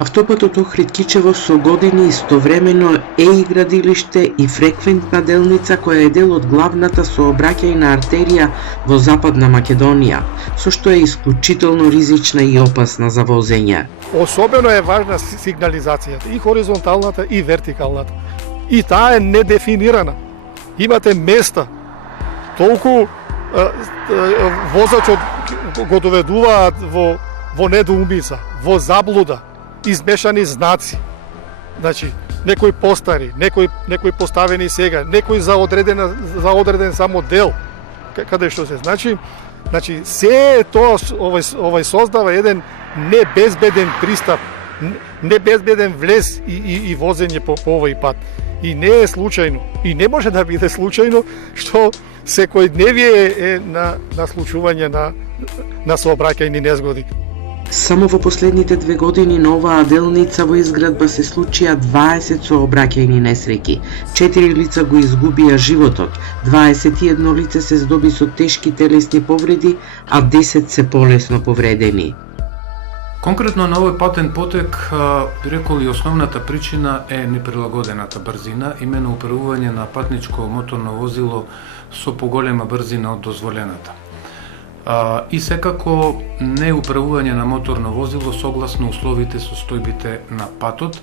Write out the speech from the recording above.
Автопатот Охрид Кичево со години истовремено е и градилиште и фреквентна делница која е дел од главната сообраќајна артерија во Западна Македонија, со што е исклучително ризична и опасна за возење. Особено е важна сигнализацијата, и хоризонталната и вертикалната. И таа е недефинирана. Имате места, толку возачот го доведуваат во недоумица, во заблуда, измешани знаци. Значи, некои постари, некои поставени сега, некои за одреден само дел, каде што се. Значи се тоа овој создава еден небезбеден пристап, небезбеден влез и возење по овој пат. И не е случајно, и не може да биде случајно што секојдневие е на случување на сообраќајни незгоди. Само во последните 2 години на оваа делница во изградба се случија 20 сообраќајни несреќи. 4 лица го изгубија животот, 21 лице се здоби со тешки телесни повреди, а 10 се полесно повредени. Конкретно на овој патен потек, би рекол и основната причина е неприлагодената брзина, имено управување на патничко моторно возило со поголема брзина од дозволената. И секако не управување на моторно возило согласно условите состојбите на патот,